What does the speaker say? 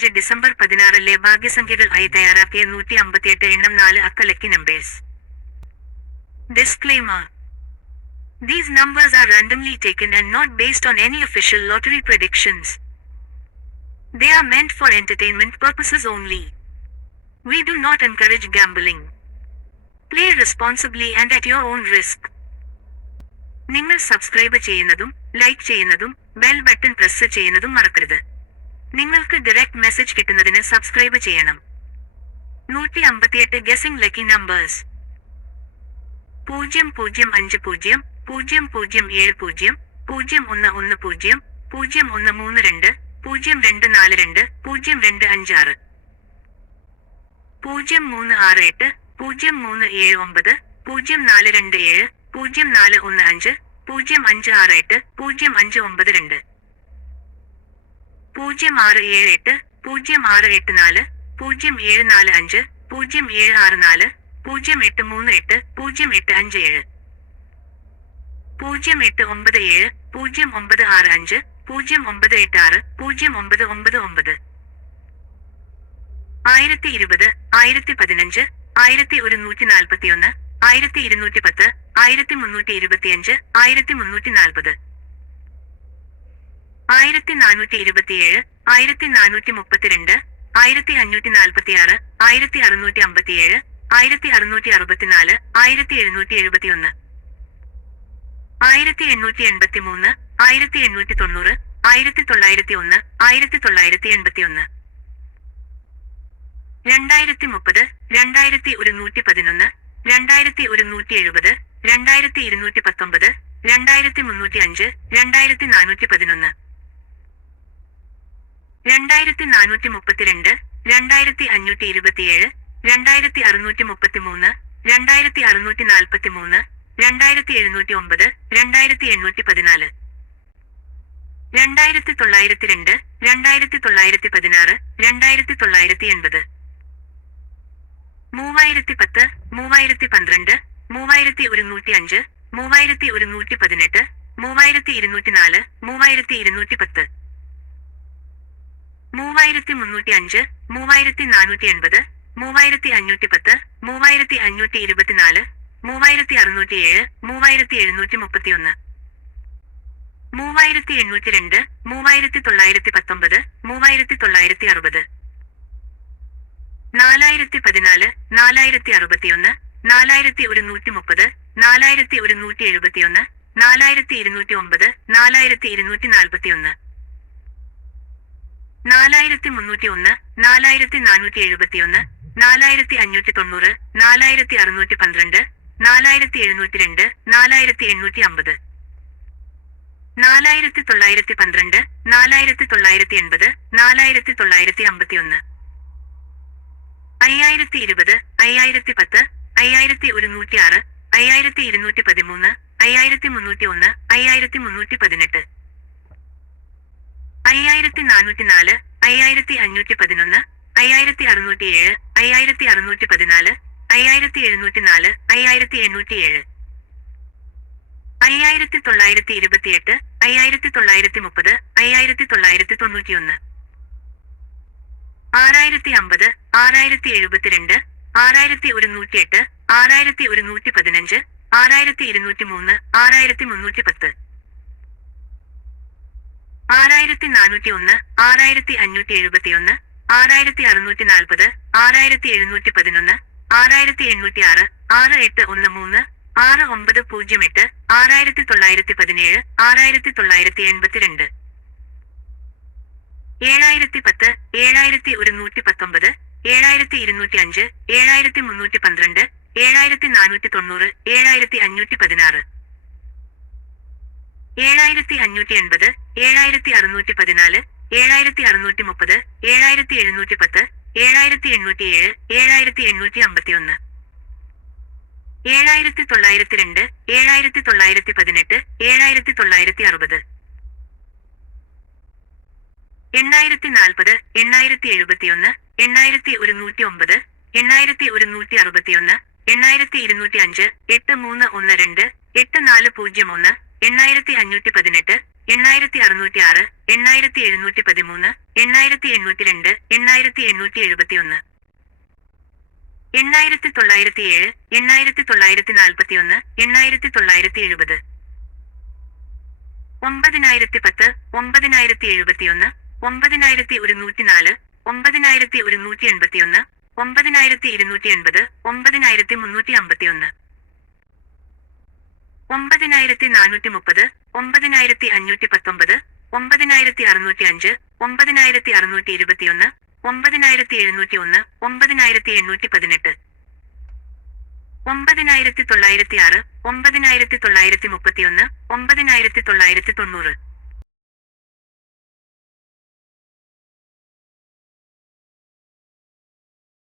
December പതിനാറിലെ ഭാഗ്യസംഖ്യകൾ ആയി തയ്യാറാക്കിയ നൂറ്റി അമ്പത്തിയെട്ട് എണ്ണം നാല് അക്ക lucky numbers disclaimer These numbers are randomly taken and not based on any official lottery predictions. They are meant for entertainment purposes only. We do not encourage gambling. Play responsibly and at your own risk. നിങ്ങൾ subscribe ചെയ്യുന്നതും like ചെയ്യുന്നതും bell button press ചെയ്യുന്നതും മറക്കരുത് നിങ്ങൾക്ക് direct message കിട്ടുന്നതിന് subscribe ചെയ്യണം. നൂറ്റി അമ്പത്തിയെട്ട് gushing lucky numbers പൂജ്യം പൂജ്യം അഞ്ച് പൂജ്യം പൂജ്യം പൂജ്യം ഏഴ് പൂജ്യം പൂജ്യം ഒന്ന് ഒന്ന് പൂജ്യം പൂജ്യം ഒന്ന് മൂന്ന് രണ്ട് പൂജ്യം രണ്ട് നാല് രണ്ട് പൂജ്യം രണ്ട് അഞ്ച് ആറ്. പൂജ്യം മൂന്ന് ആറ് എട്ട് പൂജ്യം മൂന്ന് ഏഴ് ഒമ്പത് പൂജ്യം നാല് രണ്ട് ഏഴ് പൂജ്യം നാല് ഒന്ന് അഞ്ച് പൂജ്യം അഞ്ച് ആറ് എട്ട് പൂജ്യം അഞ്ച് ഒമ്പത് രണ്ട്. പൂജ്യം ആറ് ഏഴ് എട്ട് പൂജ്യം ആറ് എട്ട് നാല് പൂജ്യം ഏഴ് നാല് അഞ്ച് പൂജ്യം ഏഴ് ആറ് നാല് പൂജ്യം എട്ട് മൂന്ന് എട്ട് പൂജ്യം എട്ട് അഞ്ച് ഏഴ്. പൂജ്യം എട്ട് ഒമ്പത് ഏഴ് പൂജ്യം ഒമ്പത് ആറ് അഞ്ച് പൂജ്യം ഒമ്പത് എട്ട് ആറ് പൂജ്യം ഒമ്പത് ഒമ്പത് ഒമ്പത്. ആയിരത്തി ഇരുപത് ആയിരത്തി പതിനഞ്ച് ആയിരത്തി ഒരുന്നൂറ്റി നാൽപ്പത്തി ഒന്ന് ആയിരത്തി ഇരുന്നൂറ്റി പത്ത് ആയിരത്തി മുന്നൂറ്റി ഇരുപത്തിയഞ്ച് ആയിരത്തി മുന്നൂറ്റി നാൽപ്പത്. ആയിരത്തി നാനൂറ്റി ഇരുപത്തിയേഴ് ആയിരത്തി നാനൂറ്റി മുപ്പത്തിരണ്ട് ആയിരത്തി അഞ്ഞൂറ്റി നാൽപ്പത്തിയാറ് ആയിരത്തി അറുന്നൂറ്റി അമ്പത്തിയേഴ് ആയിരത്തി അറുന്നൂറ്റി അറുപത്തിനാല് ആയിരത്തി എഴുന്നൂറ്റി എഴുപത്തിയൊന്ന് ആയിരത്തി എണ്ണൂറ്റി എൺപത്തി മൂന്ന് ആയിരത്തി എണ്ണൂറ്റി തൊണ്ണൂറ് ആയിരത്തി തൊള്ളായിരത്തി ഒന്ന് ആയിരത്തി തൊള്ളായിരത്തി എൺപത്തി ഒന്ന് രണ്ടായിരത്തി മുപ്പത് രണ്ടായിരത്തി ഒരുന്നൂറ്റി പതിനൊന്ന് രണ്ടായിരത്തി ഒരുന്നൂറ്റി എഴുപത് രണ്ടായിരത്തി ഇരുന്നൂറ്റി പത്തൊമ്പത് രണ്ടായിരത്തി മുന്നൂറ്റി അഞ്ച് രണ്ടായിരത്തി നാനൂറ്റി പതിനൊന്ന് രണ്ടായിരത്തി നാനൂറ്റി മുപ്പത്തിരണ്ട് രണ്ടായിരത്തി അഞ്ഞൂറ്റി ഇരുപത്തിയേഴ് രണ്ടായിരത്തി അറുന്നൂറ്റി മുപ്പത്തി മൂന്ന് രണ്ടായിരത്തി അറുന്നൂറ്റി നാൽപ്പത്തി മൂന്ന് രണ്ടായിരത്തി എഴുന്നൂറ്റി ഒമ്പത് രണ്ടായിരത്തി എണ്ണൂറ്റി പതിനാല് രണ്ടായിരത്തി തൊള്ളായിരത്തി രണ്ട് രണ്ടായിരത്തി തൊള്ളായിരത്തി പതിനാറ് രണ്ടായിരത്തി തൊള്ളായിരത്തി എൺപത് മൂവായിരത്തി പത്ത് മൂവായിരത്തി പന്ത്രണ്ട് മൂവായിരത്തി ഒരുന്നൂറ്റി അഞ്ച് മൂവായിരത്തി ഒരുന്നൂറ്റി പതിനെട്ട് മൂവായിരത്തി ഇരുന്നൂറ്റി നാല് മൂവായിരത്തി ഇരുന്നൂറ്റി പത്ത് മൂവായിരത്തി മുന്നൂറ്റി അഞ്ച് മൂവായിരത്തി നാനൂറ്റി എൺപത് മൂവായിരത്തി അഞ്ഞൂറ്റി പത്ത് മൂവായിരത്തി അഞ്ഞൂറ്റി ഇരുപത്തിനാല് മൂവായിരത്തി അറുന്നൂറ്റി ഏഴ് മൂവായിരത്തി എഴുന്നൂറ്റി മുപ്പത്തിയൊന്ന് മൂവായിരത്തി എണ്ണൂറ്റി രണ്ട് മൂവായിരത്തി തൊള്ളായിരത്തി പത്തൊമ്പത് മൂവായിരത്തി തൊള്ളായിരത്തി അറുപത് നാലായിരത്തി പതിനാല് നാലായിരത്തി അറുപത്തിയൊന്ന് നാലായിരത്തി ഒരുന്നൂറ്റി മുപ്പത് നാലായിരത്തി ഒരുന്നൂറ്റി എഴുപത്തിയൊന്ന് നാലായിരത്തി ഇരുന്നൂറ്റി ഒമ്പത് നാലായിരത്തി ഇരുന്നൂറ്റി നാൽപ്പത്തിയൊന്ന് നാലായിരത്തി മുന്നൂറ്റി ഒന്ന് നാലായിരത്തി നാനൂറ്റി എഴുപത്തിയൊന്ന് നാലായിരത്തി അഞ്ഞൂറ്റി തൊണ്ണൂറ് നാലായിരത്തി അറുന്നൂറ്റി പന്ത്രണ്ട് നാലായിരത്തി എഴുന്നൂറ്റി രണ്ട് നാലായിരത്തി എണ്ണൂറ്റി അമ്പത് നാലായിരത്തി തൊള്ളായിരത്തി പന്ത്രണ്ട് നാലായിരത്തി തൊള്ളായിരത്തി എൺപത് നാലായിരത്തി തൊള്ളായിരത്തി അമ്പത്തിയൊന്ന് അയ്യായിരത്തി ഇരുപത് അയ്യായിരത്തി പത്ത് അയ്യായിരത്തി ഒരുന്നൂറ്റി ആറ് അയ്യായിരത്തി ഇരുന്നൂറ്റി പതിമൂന്ന് അയ്യായിരത്തി മുന്നൂറ്റി ഒന്ന് അയ്യായിരത്തി മുന്നൂറ്റി പതിനെട്ട് അയ്യായിരത്തി നാനൂറ്റി നാല് അയ്യായിരത്തി അഞ്ഞൂറ്റി പതിനൊന്ന് അയ്യായിരത്തി അറുന്നൂറ്റി ഏഴ് അയ്യായിരത്തി അറുന്നൂറ്റി പതിനാല് അയ്യായിരത്തി എഴുന്നൂറ്റി നാല് അയ്യായിരത്തി എണ്ണൂറ്റി ഏഴ് അയ്യായിരത്തി തൊള്ളായിരത്തി ഇരുപത്തിയെട്ട് അയ്യായിരത്തി തൊള്ളായിരത്തി മുപ്പത് അയ്യായിരത്തി തൊള്ളായിരത്തി തൊണ്ണൂറ്റിയൊന്ന് ആറായിരത്തി അമ്പത് ആറായിരത്തി എഴുപത്തിരണ്ട് ആറായിരത്തി ഒരുന്നൂറ്റി എട്ട് ആറായിരത്തി ഒരുന്നൂറ്റി പതിനഞ്ച് ആറായിരത്തി ഇരുന്നൂറ്റി മൂന്ന് ആറായിരത്തി മുന്നൂറ്റി പത്ത് ആറായിരത്തി നാനൂറ്റി ഒന്ന് ആറായിരത്തി അഞ്ഞൂറ്റി എഴുപത്തിയൊന്ന് ആറായിരത്തി അറുന്നൂറ്റി നാൽപ്പത് ആറായിരത്തി എഴുന്നൂറ്റി പതിനൊന്ന് ആറായിരത്തി എണ്ണൂറ്റി ആറ് ആറ് എട്ട് ഒന്ന് മൂന്ന് ആറ് ഒമ്പത് പൂജ്യം എട്ട് ആറായിരത്തി തൊള്ളായിരത്തി പതിനേഴ് ആറായിരത്തി തൊള്ളായിരത്തി എൺപത്തിരണ്ട് ഏഴായിരത്തി പത്ത് ഏഴായിരത്തി ഒരുന്നൂറ്റി പത്തൊമ്പത് ഏഴായിരത്തി ഇരുന്നൂറ്റി അഞ്ച് ഏഴായിരത്തി മുന്നൂറ്റി പന്ത്രണ്ട് ഏഴായിരത്തി നാനൂറ്റി തൊണ്ണൂറ് ഏഴായിരത്തി അഞ്ഞൂറ്റി പതിനാറ് ഏഴായിരത്തി അഞ്ഞൂറ്റി എൺപത് ഏഴായിരത്തി അറുന്നൂറ്റി പതിനാല് ഏഴായിരത്തി അറുന്നൂറ്റി മുപ്പത് ഏഴായിരത്തി എഴുന്നൂറ്റി പത്ത് ഏഴായിരത്തി എണ്ണൂറ്റി ഏഴ് ഏഴായിരത്തി എണ്ണൂറ്റി അമ്പത്തിയൊന്ന് ഏഴായിരത്തി തൊള്ളായിരത്തി രണ്ട് ഏഴായിരത്തി തൊള്ളായിരത്തി പതിനെട്ട് ഏഴായിരത്തി തൊള്ളായിരത്തി അറുപത് എണ്ണായിരത്തി നാൽപ്പത് എണ്ണായിരത്തി എഴുപത്തിയൊന്ന് എണ്ണായിരത്തി ഒരുന്നൂറ്റി ഒമ്പത് എണ്ണായിരത്തി ഒരുന്നൂറ്റി അറുപത്തിയൊന്ന് എണ്ണായിരത്തി ഇരുന്നൂറ്റി അഞ്ച് എട്ട് മൂന്ന് ഒന്ന് രണ്ട് എട്ട് നാല് പൂജ്യം ഒന്ന് എണ്ണായിരത്തി അഞ്ഞൂറ്റി പതിനെട്ട് എണ്ണായിരത്തി അറുന്നൂറ്റി ആറ് എണ്ണായിരത്തി എഴുന്നൂറ്റി പതിമൂന്ന് എണ്ണായിരത്തി എണ്ണൂറ്റി രണ്ട് എണ്ണായിരത്തി എണ്ണൂറ്റി എഴുപത്തി ഒന്ന് എണ്ണായിരത്തി തൊള്ളായിരത്തി ഏഴ് എണ്ണായിരത്തി തൊള്ളായിരത്തി നാൽപ്പത്തി ഒന്ന് എണ്ണായിരത്തി തൊള്ളായിരത്തി എഴുപത് ഒമ്പതിനായിരത്തി പത്ത് ഒമ്പതിനായിരത്തി എഴുപത്തിയൊന്ന് ഒമ്പതിനായിരത്തി ഒരുന്നൂറ്റി നാല് ഒമ്പതിനായിരത്തി ഒരുന്നൂറ്റി എൺപത്തിയൊന്ന് ഒമ്പതിനായിരത്തി ഇരുന്നൂറ്റി എൺപത് ഒമ്പതിനായിരത്തി മുന്നൂറ്റി അമ്പത്തിയൊന്ന് ഒമ്പതിനായിരത്തി നാനൂറ്റി മുപ്പത് ഒമ്പതിനായിരത്തി അഞ്ഞൂറ്റി പത്തൊമ്പത് ഒമ്പതിനായിരത്തി അറുന്നൂറ്റി അഞ്ച് ഒമ്പതിനായിരത്തി അറുന്നൂറ്റി ഇരുപത്തിയൊന്ന് ഒമ്പതിനായിരത്തി എഴുന്നൂറ്റി ഒന്ന് ഒമ്പതിനായിരത്തി എണ്ണൂറ്റി പതിനെട്ട് ഒമ്പതിനായിരത്തി തൊള്ളായിരത്തി ആറ് ഒമ്പതിനായിരത്തി തൊള്ളായിരത്തി മുപ്പത്തിയൊന്ന് ഒമ്പതിനായിരത്തി തൊള്ളായിരത്തി തൊണ്ണൂറ്